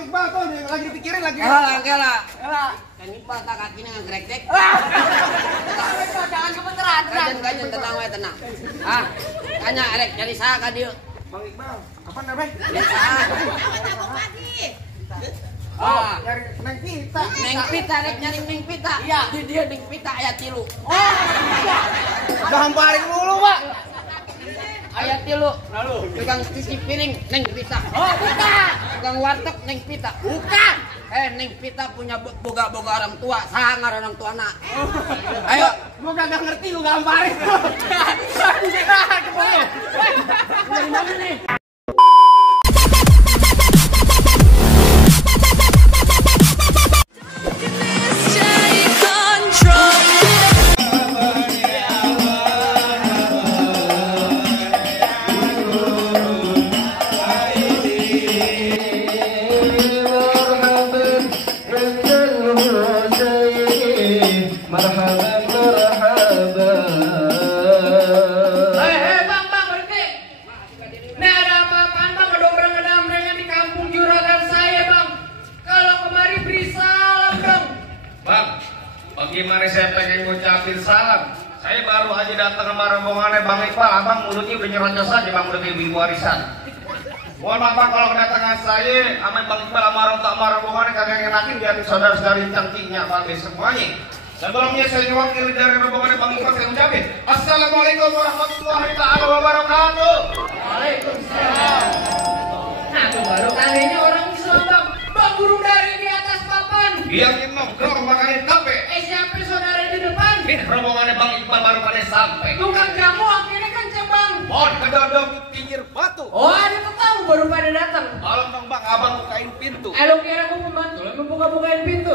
Bang Iqbal tuh lagi dipikirin lagi. Kela. Kan Iqbal tak kakinya ngegrekdek. Jangan kebetulan. Gajen tenang we tenang. Ah, tanya arek cari saha ka dieu? Bang Iqbal, apa namanya? Cari saha? Oh, nyari Neng Pita. Neng Pita rek nyari Neng Pita. Iya. Di dieu Neng Pita aya 3. Gamparin mulu, Pak. Aya 3. Lalu tukang cuci piring Neng Pita. Oh, bukan. Tukang warteg Neng Pita. Bukan. Neng Pita punya boga-boga orang tua, saha ngaran orang tuana. Ayo, Gua kagak ngerti lu gamparin. dari mana nih? Bang, berhenti. Nah, ada apa-apaan bang? Ngedamreng-ngedamrengan di kampung juragan saya bang. Kalau kemari beri salam dong. Bang, bagaimana saya pengen ngucapin salam? Saya baru aja datang sama rombongannya Bang Iqbal. Abang mulutnya udah nyerocos aja bang, udah kayak ibu warisan. Mohon maaf bang kalau kedatangan saya sama Bang Iqbal sama rombongannya kagak ngenakin biar saudara-saudari cangkingnya bang semuanya. Sebelumnya saya diwakili dari rombongannya Bang Iqbal, saya ucapin Assalamualaikum warahmatullahi ta'ala wabarakatuh. Waalaikumsalam. Nah, tuh baru kalinya orang Islam bang. Bang burung dari di atas papan. Biarin nongkrong makanin kafe. Siapa saudara di depan? Rombongannya Bang Iqbal baru pada sampai. Tukang jamu akhirnya kenceng bang. Mohon kedodong pinggir batu. Oh, ada yang tahu baru pada datang. Tolong dong bang, abang bukain pintu. Lo kira aku pembantu, lo membuka-bukain pintu.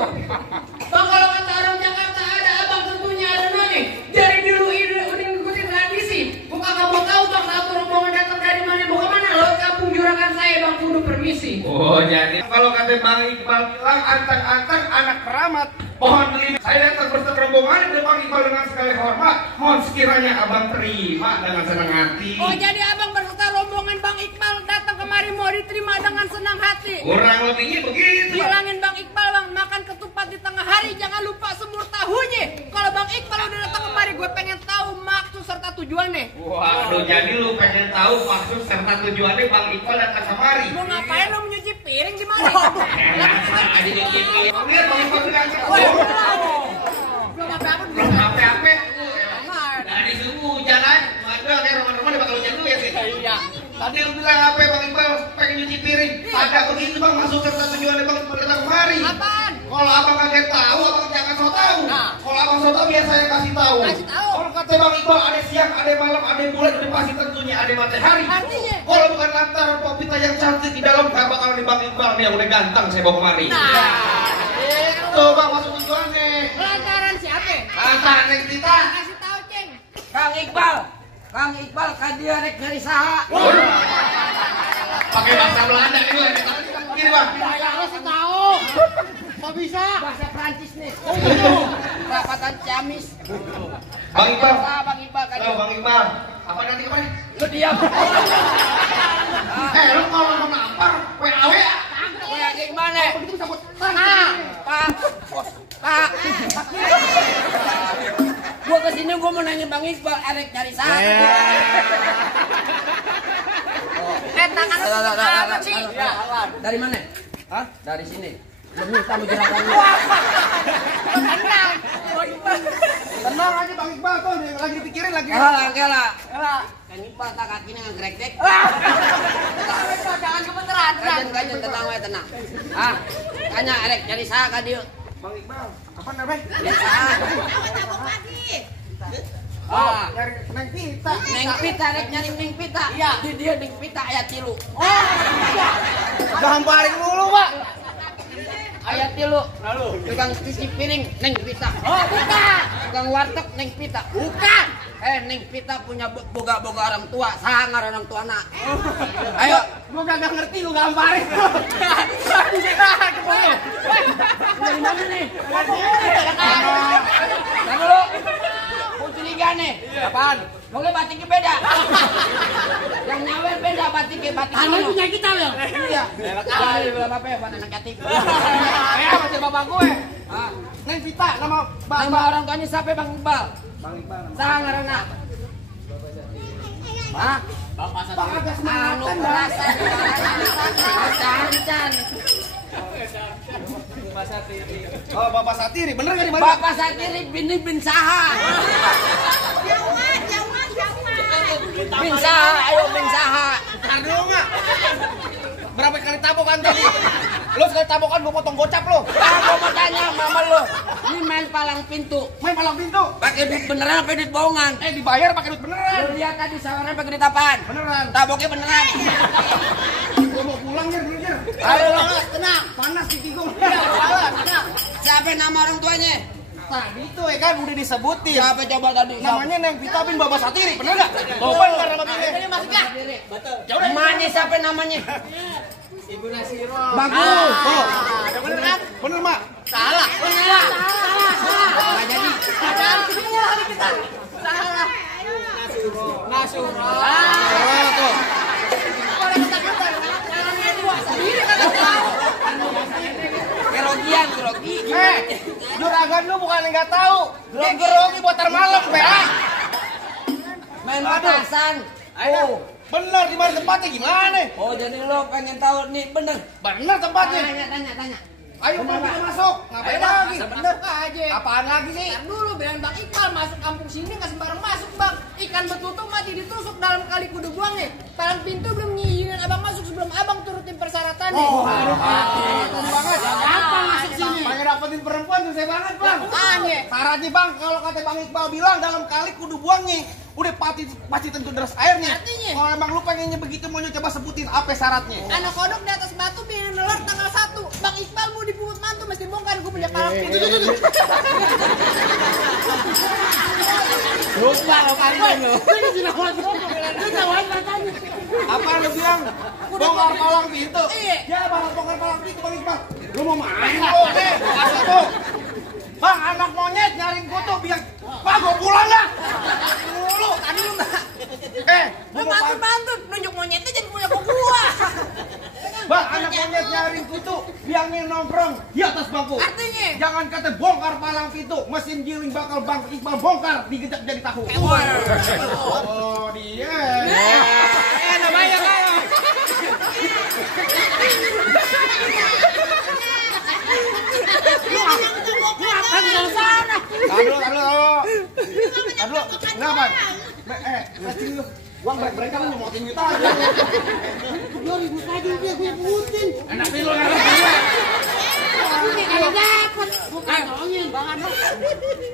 Bang, kalau kata orang Jakarta ada abang tentunya ada noni. Dari dulu udah ngikutin tradisi. Bukan kamu tahu bang, tahu rombongan datang dari mana? Bukan mana? Lo kampung juragan saya bang, kudu permisi. Oh jadi kalau kata Bang Iqbal bilang antang-antang anak keramat pohon beli. Saya datang bersama rombongan dan Bang Iqbal dengan segala hormat. Mohon sekiranya abang terima dengan senang hati. Oh, jadi abang berserta rombongan Bang Iqbal datang kemari mau diterima dengan senang hati. Kurang lebihnya begitu. Bilangin Bang Iqbal bang, makan ketupat di tengah hari jangan lupa semur tahunya. Kalau Bang Iqbal udah datang kemari, gue pengen tahu maksud serta tujuannya. Waduh, jadi lu pengen tahu maksud serta tujuannya Bang Iqbal datang kemari? Mau ngapain lo menyuci piring gimana? Enak, jadi nyuci. Lihat Bang Iqbal bilang Belum apa-apa. belum apa-apa. Dari subuh hujanan, madal ya rumah-rumah dia bakal hujan dulu ya sih. Iya. Tadi lu bilang apa Bang Iqbal pengen nyuci piring? Ada begitu Bang maksud serta tujuannya Bang Iqbal datang kemari. Apaan? Kalau abang kaget tahu, abang jangan so tahu. Nah. Kalau abang so tahu, biar saya kasih tahu. Kasih tahu. Kalau kata Bang Iqbal, ada siang, ada malam, ada bulan, ada pasti tentunya ada matahari. Artinya? Kalau bukan lantaran popita yang cantik di dalam, gak bakal di Bang Iqbal nih yang udah ganteng saya bawa kemari. Nah. Itu Bang maksud tujuannya. Lantaran siapa? Lantaran yang kita. Kasih tahu ceng. Kang Iqbal ka dieu rek nyari saha? Pakai bahasa Belanda ini lah. Gini Bang. Saya harus tahu. Kok bisa? Bahasa Prancis nih. Oh, gitu. Perapatan Ciamis. Bang Iqbal. Bang Iqbal ka Halo dieu. Bang Iqbal. Apa nanti kemana? Lu diam. Lu kalau mau nampar, WAW. Kayak gimana? Pak. Gua kesini gua mau nanya Bang Iqbal, arek cari saha? Tangan lu apa sih? Dari mana? Hah? Dari sini. Lu minta mau jelasan lu. Tenang. Tenang aja Bang Iqbal tuh lagi dipikirin lagi. Kela. Kan Iqbal tak kakinya ngegrekdek. Jangan kebetulan. Gajen tenang we tenang. Ah, tanya arek cari saha ka dieu? Bang Iqbal, apa namanya? Cari saha? Oh, nyari Neng Pita. Neng Pita rek nyari Neng Pita. Iya. Di dieu Neng Pita aya 3. Gamparin mulu, Pak. Aya 3. Lalu tukang cuci piring Neng Pita. Oh, bukan. Tukang warteg Neng Pita. Bukan. Neng Pita punya boga-boga orang tua, saha ngaran orang tuana. Ayo, Gua kagak ngerti lu gamparin. dari mana nih? Jangan lu. Mau culik tiga nih. Apaan? Mungkin batiknya beda. Yang nyawer beda batiknya. Tangan punya kita ya. Iya. Kali belum apa ya buat anak yatim. Masih bapak gue. Ah, Neng Pita nama nama orang tuanya siapa Bang Iqbal? Bang Iqbal. Saha ngaranna? Hah? Bapak agak semangat. Anu perasaan. Can. Oh, Bapak Satiri. Bener enggak di mana? Bapak Satiri bin Saha. Bin Saha, ayo bin Saha. Aduh enggak. Berapa kali tabokan tadi? Lo sekali tabokan gue potong gocap lo. Aku mau tanya mama lo, ini main palang pintu. Main palang pintu. Pakai duit beneran apa duit bohongan? Dibayar pakai duit beneran. Lu lihat tadi sawaran pakai duit apaan? Beneran. Taboknya beneran. Gue mau pulang ya. Ayo lo, tenang. Panas di gue. Siapa nama orang tuanya? Tadi itu ya kan udah disebutin. Siapa coba tadi? Namanya Neng Pita bin Bapak Satiri. Bener enggak? Oh, bener nama dia. Ini masuklah. Emaknya siapa namanya? Ibu Nasiro. Bagus. Oh, bener kan? Bener, Mak. Salah. Nggak jadi. Ada semua kali kita. Salah. Nasuro. Oh, tuh. Orang kata-kata. Jangannya dua sendiri kata tahu. Kerogian, grogi. Juragan lu bukan nggak tahu. Dia gerogi buat malam, PA. Main petasan. Oh, bener di mana tempatnya gimana? Oh, jadi lo pengen tahu nih bener. Bener tempatnya. Tanya. Ayo kita masuk. Ngapain Ayo, lagi? masuk aja. Apaan lagi nih? Ntar dulu bilang Bang Iqbal masuk kampung sini nggak sembarang masuk Bang. Ikan betutuk mati ditusuk dalam kali kudu buang nih. Palang pintu belum ngizinin abang masuk sebelum abang turutin persyaratannya. Oh, aduh, banget. Apa masuk sini? Pengen dapetin perempuan susah banget, Bang. Apanya? Syaratnya, Bang, kalau kata Bang Iqbal bilang dalam kali kudu buangnya. Udah pasti tentu deras airnya. Artinya? Kalau emang lu pengennya begitu mau coba sebutin apa syaratnya? Anak kodok di atas batu biar nelor tanggal 1. Bang Iqbal mau dipungut mantu mesti bongkar gue punya palang pintu. Lupa lo kali ini. Apa lu bilang? Bongkar palang pintu. Iya. Ya, bongkar palang pintu, Bang Iqbal. Lu mau main lu, Masuk tuh. Bang, anak monyet nyariin kutu biar Pak, gua pulang dah. Lu tadi lu Mbak. Gua mau pantun. Mantun nunjuk monyetnya jadi punya gua. Bang, anak monyet nyariin kutu biar nongkrong di atas bangku. Artinya? Jangan kata bongkar palang pintu, mesin giling bakal Bang Iqbal bongkar digejak jadi tahu. Oh, dia. Namanya kan. Aduh, kenapa? Kasih lu. Uang mereka kan nyemotin kita aja. Lu ribut aja dia gue pungutin. Enak sih lu enak. Kalau dapat bukan ngomongin Bang Anu.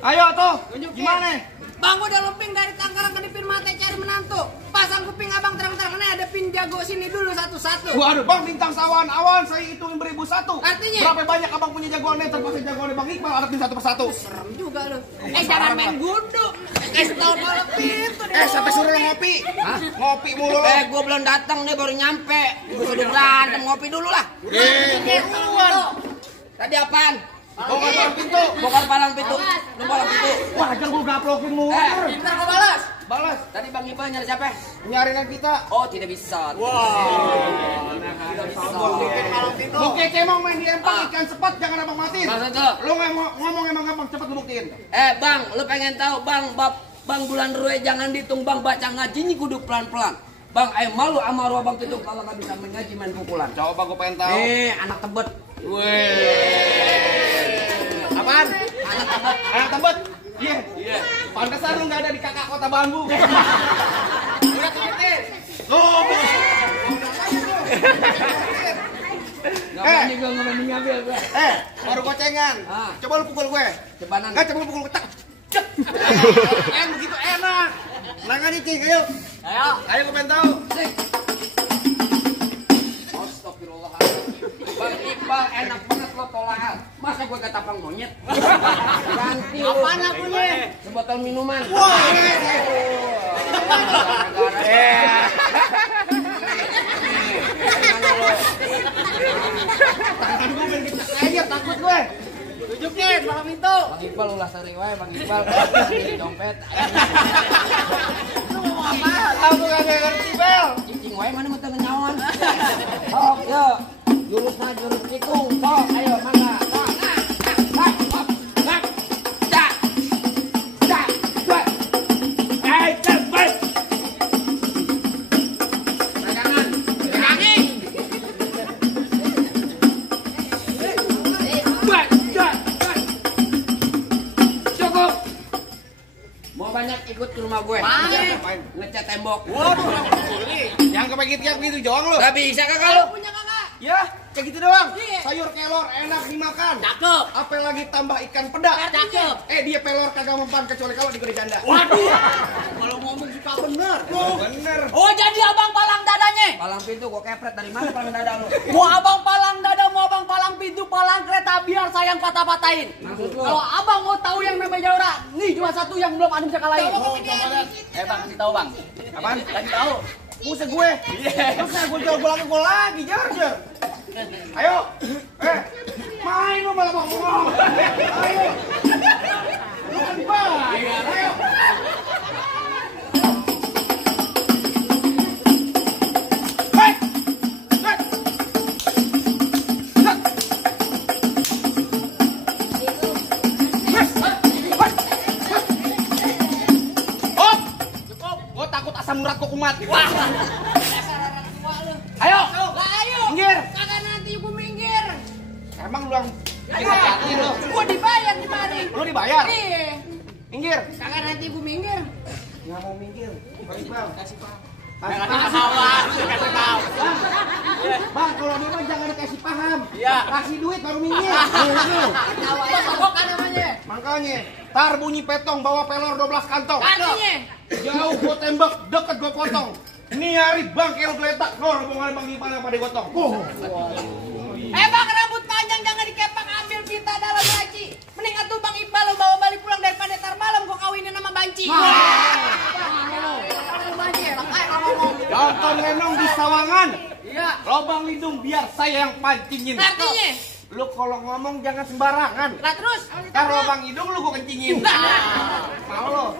Ayo tuh, gimana? Bang udah lemping dari Tanggerang ke Dipin Mate cari menantu. Pasang kuping abang terang-terang ada pin jago sini dulu satu-satu. Waduh, Bang, bintang sawan awan saya hitungin 1001. Artinya? Berapa banyak abang punya jagoannya termasuk jagoannya Bang Iqbal ada pin satu persatu. Serem juga lu. Jangan main gundu. Tau malah pintu. Sampai suruh lo ngopi. Hah? Ngopi mulu. Gue belum datang nih baru nyampe. Gue sudah berantem ngopi dulu lah. Tadi apaan? Bongkar palang pintu. Bongkar palang pintu. Lu palang pintu. Wah, jangan gue gaplokin mulu. Ntar gua balas. Balas. Tadi Bang Iqbal nyari siapa? Nyariin kita. Oh, tidak bisa. Oke, cemong main di empang ikan sepat jangan abang matiin. Maksud tuh? Lu ngomong emang gampang cepet lu buktiin. Bang, lu pengen tahu Bang bulan rue jangan dihitung Bang baca ngajinya kudu pelan-pelan. Bang, malu sama arwah Bang itu kalau nggak bisa mengaji main pukulan. Coba gue pengen tahu. Anak tebet. Apaan? Anak tebet. Anak tebet. Iya. Pantesan lu nggak ada di kakak kota Bambu. Udah turutin. Bos. Ngapain nih gue nggak ngambil gue? Baru gocengan. Coba lu pukul gue. Cebanan. Enggak, coba lu pukul gue. Tak. Cek. Begitu enak. Nang aja, Cing. Ayo. Ayo gue pengen tahu. Astagfirullahaladzim. Bang Iqbal enak banget lo tolahan. Masa gue ketapang monyet? Ganti lu. Apaan akunya? Sebotol minuman. Wah. Tangan gue main gitu aja takut gue. Tunjukin palang pintu. Bang Iqbal ulah sering wae Bang Iqbal. Dompet. Lu ngomong apa? Aku kagak ngerti, Bel. Cicing wae mana mah teu nyawan. Sok yo. Jurusna jurus cikung. Sok ayo mangga. Ikut ke rumah gue. Ngecat tembok. Waduh, yang kepegit tiap gitu doang lu. Gak bisa kakak lu. Punya kakak. Ya, kayak gitu doang. Iya. Sayur kelor enak dimakan. Cakep. Apalagi tambah ikan peda. Cakep. Dia pelor kagak mempan kecuali kalau digoreng janda. Waduh. Kalau ngomong suka bener. Bener. Oh jadi abang palang dadanya. Palang pintu gua kepret dari mana palang dada lu? Mau abang palang dada, mau abang palang pintu, palang kereta biar saya yang patah-patahin. Maksud lu? Kalau abang mau tahu yang namanya Jaura, nih cuma satu yang belum ada bisa kalahin. Bang, kasih tahu bang. Apaan? Lagi tahu. Musuh gue. Terus gue jual gol lagi, jar. Ayo. Main lu malah ngomong. Ayo. Lu kan bayar. Ayo. Murad kok kumat. Wah. Ayo. Ayo. Minggir. Kagak nanti gue minggir. Emang lu yang hati lu. Gue dibayar di mari. Lu dibayar? Iya. Minggir. Kagak nanti gue minggir. Enggak mau minggir. Kasih paham. Bang, kalau dia mah jangan dikasih paham. Iya. Kasih duit baru minggir. Kok kan namanya? Makanya, tar bunyi petong bawa pelor 12 kantong. Artinya? Jauh gua tembak, deket gua potong. Ini hari bangkel geletak, rombongan Bang Iqbal yang pada gotong. Bang, rambut panjang jangan dikepak, ambil pita dalam laci. Mending atuh Bang Iqbal lo bawa balik pulang daripada ntar malam gua kawinin sama Banci. Jangan renong di sawangan. Iya. Lobang lindung biar saya yang pancingin. Artinya? Lu kalau ngomong jangan sembarangan. Lah terus? Ntar lobang hidung lu gua kencingin. Mau lo?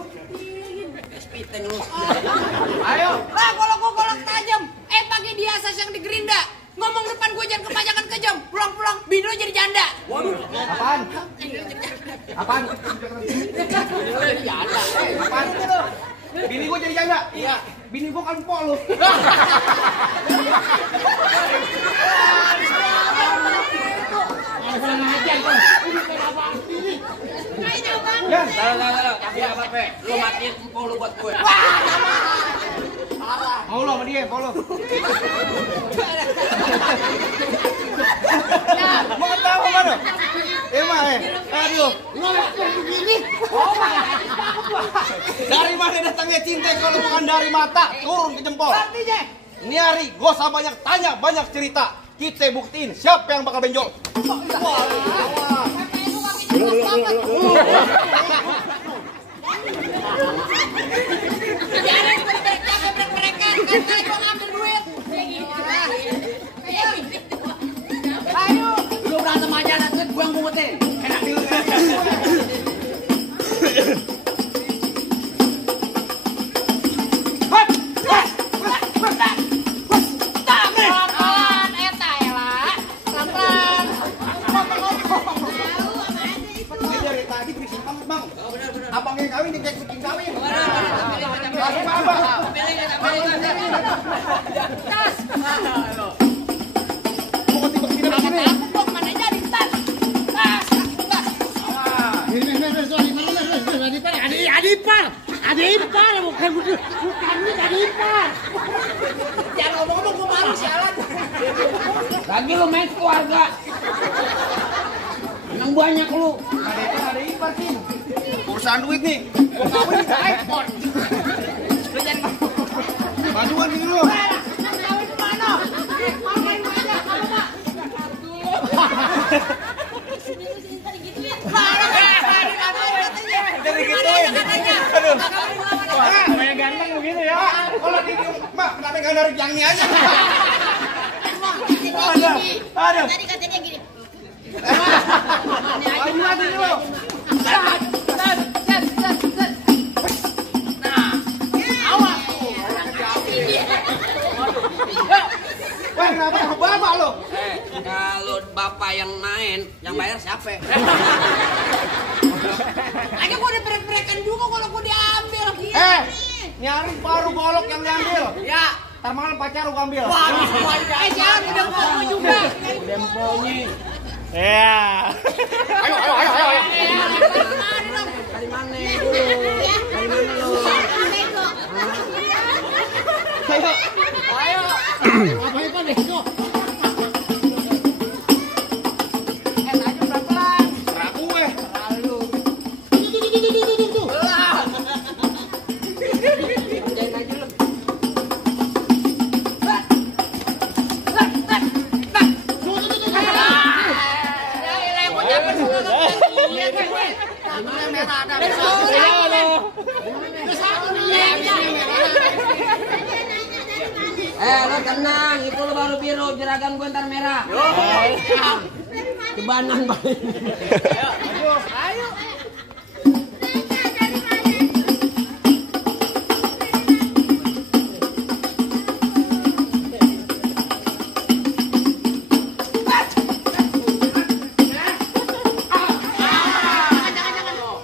Ayo. Lah kalau gua golok tajam, pakai di asas yang digerinda. Ngomong depan gua jangan kepanjangan kejam. Pulang-pulang bini lo jadi janda. Waduh. Apaan? Apaan? Apaan? Bini gua jadi janda? Iya. Bini gua kan empok lu. Ya, salah. Tapi apa pe? Lu matiin empol lu buat gue. Mau lo sama dia, mau lo. Mau tahu mana? Aduh. Dari mana datangnya cinta kalau bukan dari mata turun ke jempol? Ini hari gak usah banyak tanya, banyak cerita. Kita buktiin siapa yang bakal benjol. Ayo, lu berantem aja nanti gua yang pungutin. Enak dulu. Dari tadi berisik banget bang. Abang yang kawin dia kucing kawin. Kasih abang. Tas. Mau tiba sini begini. Aku kok mana jadi tas. Tas. Adipar bukan Adipar. Jangan ngomong-ngomong gua malu sialan. Lagi lu main keluarga. Yang banyak lu. Ada ipar sih. Urusan duit nih. Gua kawin ke iPhone. Lu jangan Bantuan nih lu. kawin di mana? Kawin mana? Kamu Pak. Kayak ganteng begitu ya. Kalau di Mbak, kenapa enggak narik jangnya aja? Aduh. Tadi katanya gini. Ayo mati lo. Wah, kenapa bapak lo? Kalau bapak yang main, yang bayar siapa? Aja gua diperek-perekan juga kalau gua diambil. Nyari baru golok yang diambil. Ya. Ntar malam pacar lu ambil. Jangan udah mau juga. Udah emponya. Iya. Ayo. Dari mana dulu? Dari mana lu? Ayo. Apa itu nih? Aja pelan-pelan. Ragu gue. Lalu. Kerjain aja lu. Lo tenang, itu lo baru biru, jeragan gue ntar merah. Kebanan balik. Ayo.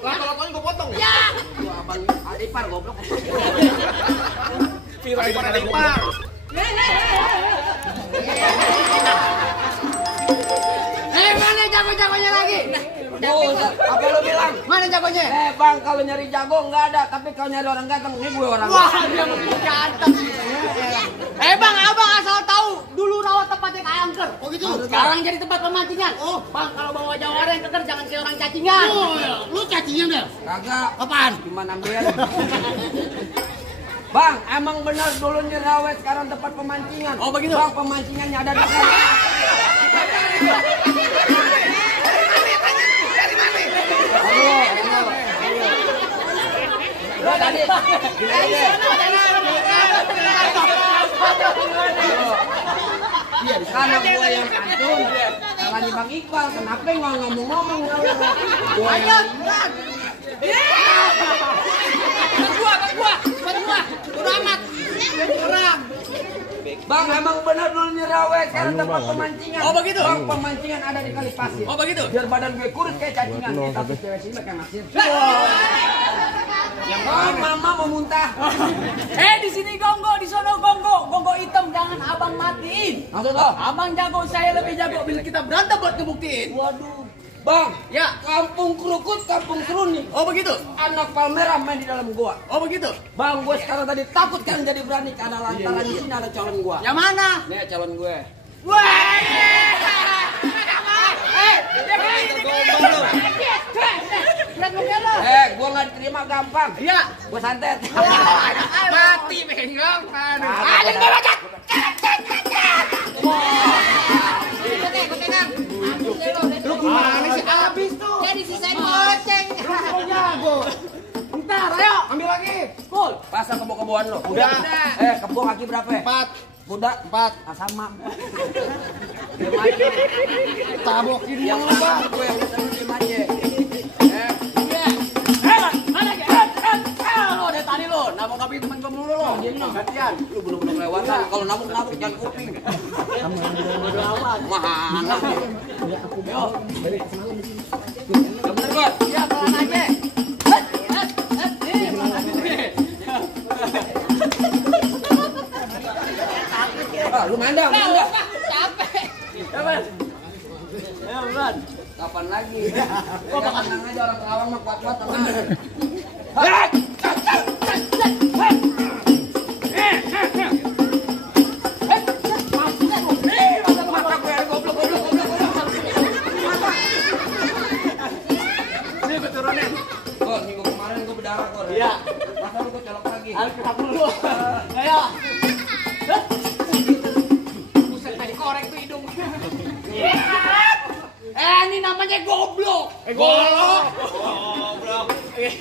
Lato-latonya gue potong. Abang adipar goblok. Viral ada dipar. Mana jago-jagonya lagi? Apa lo bilang? Mana jagonya? Bang, kalau nyari jago nggak ada, tapi kalau nyari orang ganteng, ini gue orang Wah, dia mau ganteng. Bang, abang asal tahu dulu rawa tempatnya kayak angker. Oh gitu. Sekarang jadi tempat pemancingan. Oh, bang, kalau bawa jawara yang keker jangan kayak orang cacingan. Oh, lu cacingan deh. Kagak. Apaan? Cuma ambil. Bang, emang benar dulu Nyerawe sekarang tempat pemancingan. Oh, begitu? Bang, pemancingannya ada di sana. Lo tadi. Iya, di sana gua yang kantun. Salahnya Bang Iqbal, kenapa nggak ngomong-ngomong? Gua yang Gua. Udah amat. Kurang. Bang, emang benar dulu Nyerawe sekarang tempat pemancingan. Oh, begitu? Bang, pemancingan ada di Kali Pasir. Oh, begitu? Biar badan gue kurus kayak cacingan. Tapi cewek sini kayak masir. Yang mama mau muntah. Di sini gongo, di sono gongo. Gongo hitam, jangan abang matiin. Maksud lo? Abang jago, saya lebih jago. Bila kita berantem buat ngebuktiin. Waduh. Bang, Ya. kampung kerukut, kampung seruni. Oh begitu? Anak palmerah main di dalam gua. Oh begitu? Bang, gue sekarang tadi takut kan jadi berani karena lantaran di sini ada calon gua. Yang mana? Nih calon gue. Gua nggak diterima gampang. Iya. Gua santet. Mati bengong. Lu gimana sih? Abis tuh. Jadi sisain goceng. Lu jago. Ntar, ayo. Ambil lagi. Cool. Pasang kebo-keboan lo. Udah. Kebo kaki berapa? 4. Kuda 4. sama. Tabokin Yang lu, Bang. gue yang bisa diem aja. Lo dari tadi lo, nabok-nabok teman gue mulu lo. Gantian. Lu belum lewatan. Kalau nabuk-nabuk jangan kuping. Mana? Yo. Bener gua. Ya, pelan aja. Lu mandang. Capek. Ayo, Bang. Kapan lagi? Kok tenang aja orang Kerawang mah kuat-kuat tenang. Ini gue turunin. Kok minggu kemarin gue berdarah kok. Iya. Masa lu gue colok lagi. Harus kita dulu. Ayo. Buset, tadi korek tuh hidung. Ini namanya goblok. Golok.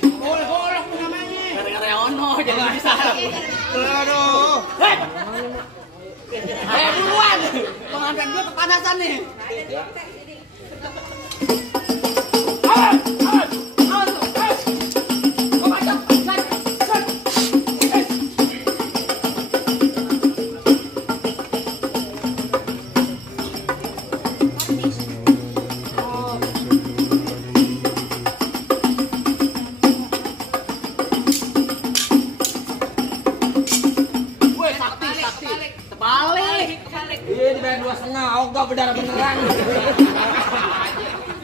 Golok tuh namanya. Gara-gara ono jadi bisa. Aduh. Buruan. Pengantin gue kepanasan nih. beneran.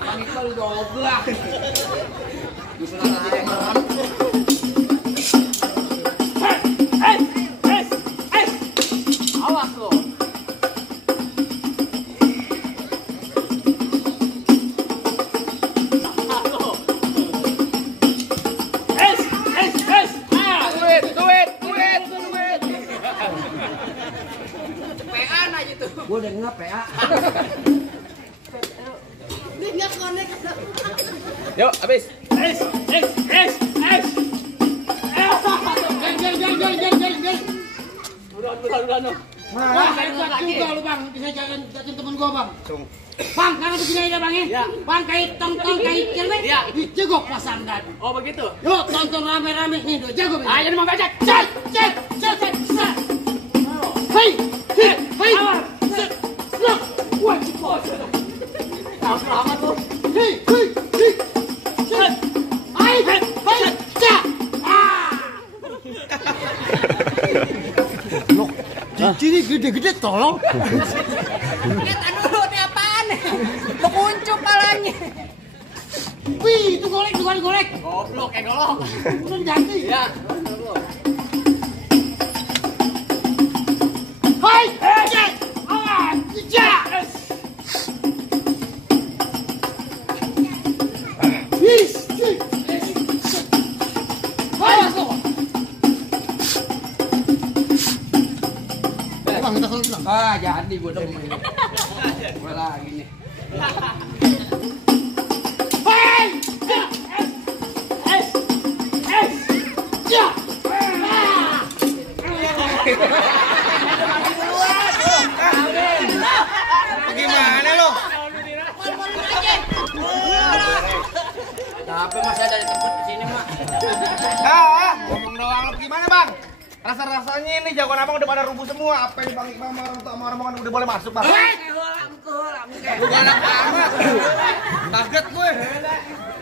Bang Iqbal udah ogah. Awas lo. PA aja tuh. Gua udah ngap PA. Ini nggak konek. Yuk, habis. Geng. Udah. Mana? Saya kuat juga lu bang, bisa jalan temen gua bang. Bang, karena begini aja bang ya. Bang kait tong kait cermek. Ya. Dijegok pasang dan. Oh begitu. Yuk tonton rame-rame nih, udah jago. Ayo mau baca. Cek. Hei. Look. Wah, bos. Amat lu. Hei. Cek. Cici gede-gede tolong. Kita dulu nih apaan nih? Menguncup palanya. Wih, itu golek. Goblok kayak golok. Udah ganti. Ya. Hai, cek. Cek. Yes. Hai, masuk. Bang, kita selalu bilang. Ah, jadi gua demen. Gua lagi nih. Hai. Ya. Gimana lo? Tapi masih ada di tempat di sini mah. Ngomong doang lo gimana bang? Rasa-rasanya ini jagoan abang udah pada rubuh semua. Apa yang Bang Iqbal sama orang udah boleh masuk bang? Lu galak amat. Kaget gue.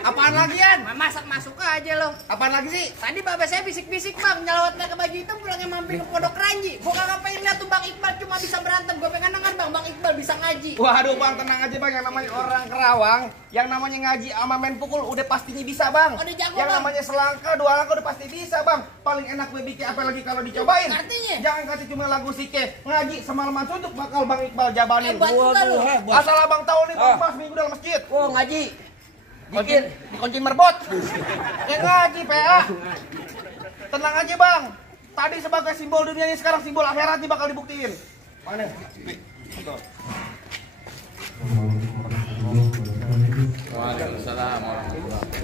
Apaan lagian? Masuk aja lo. Apaan lagi sih? Tadi bapak saya bisik-bisik bang, nyelawat pakai baju hitam pulangnya mampir ke Pondok Ranji. Gua kagak pengen lihat tuh Bang Iqbal cuma bisa berantem. Gua pengen nengan Bang Iqbal bisa ngaji. Waduh bang, tenang aja bang. Yang namanya orang Kerawang, yang namanya ngaji sama main pukul udah pastinya bisa bang. Udah jago, Yang Bang. namanya selangkah, dua langkah udah pasti bisa bang. Paling enak BBK apalagi kalau dicobain. Artinya? Jangan kasih cuma lagu sike. Ngaji semalaman suntuk bakal Bang Iqbal jabanin. Hebat juga lu. Asal abang tahu nih bang, pas minggu dalam masjid. Oh ngaji. Bikin dikunci merbot. Ngaji PA. Tenang aja bang. Tadi sebagai simbol dunianya, sekarang simbol akhirat nih bakal dibuktiin. Mana? Betul. Waalaikumsalam warahmatullahi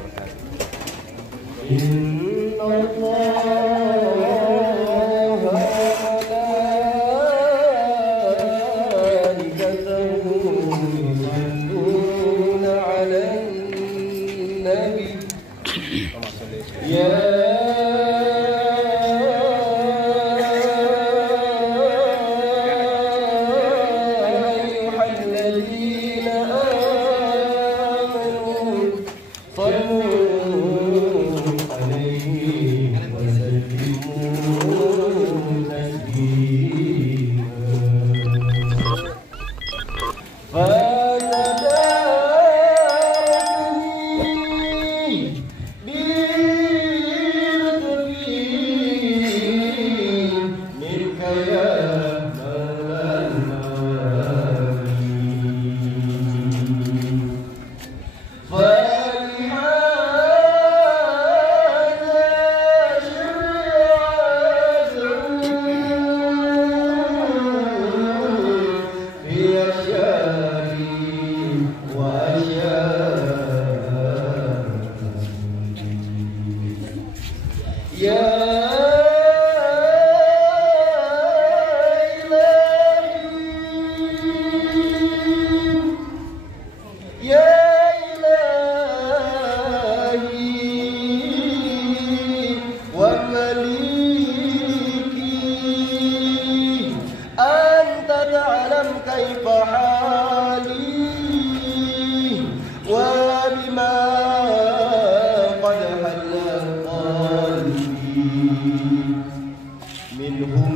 منهم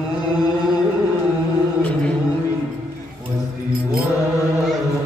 واستواء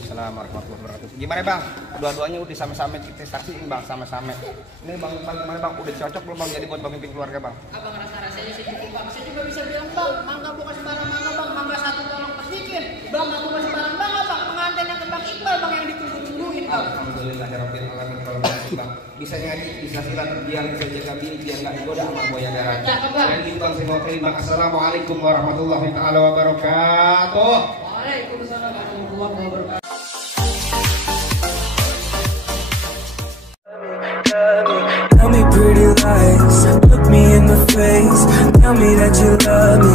Waalaikumsalam warahmatullahi wabarakatuh. Gimana bang? Dua-duanya udah sama-sama kita saksiin bang, sama-sama. Ini bang gimana bang? Udah cocok belum bang jadi buat pemimpin keluarga bang? Abang rasa-rasanya sih cukup bang. Saya juga bisa bilang bang, mangga bukan sembarang mangga bang, mangga satu tolong pesikin. Bang nggak bukan sembarang mangga bang, pengantin yang ke Bang Iqbal bang yang ditunggu-tungguin bang. Alhamdulillahirabbil alamin. Kalau begitu bang, bisa ngaji, bisa silat, biar bisa jaga diri, biar nggak digoda sama buaya darat. Dan gitu bang, saya mau terima. Assalamualaikum warahmatullahi taala wabarakatuh. Waalaikumsalam warahmatullahi wabarakatuh. Tell me pretty lies, look me in the face. Tell me that you love me.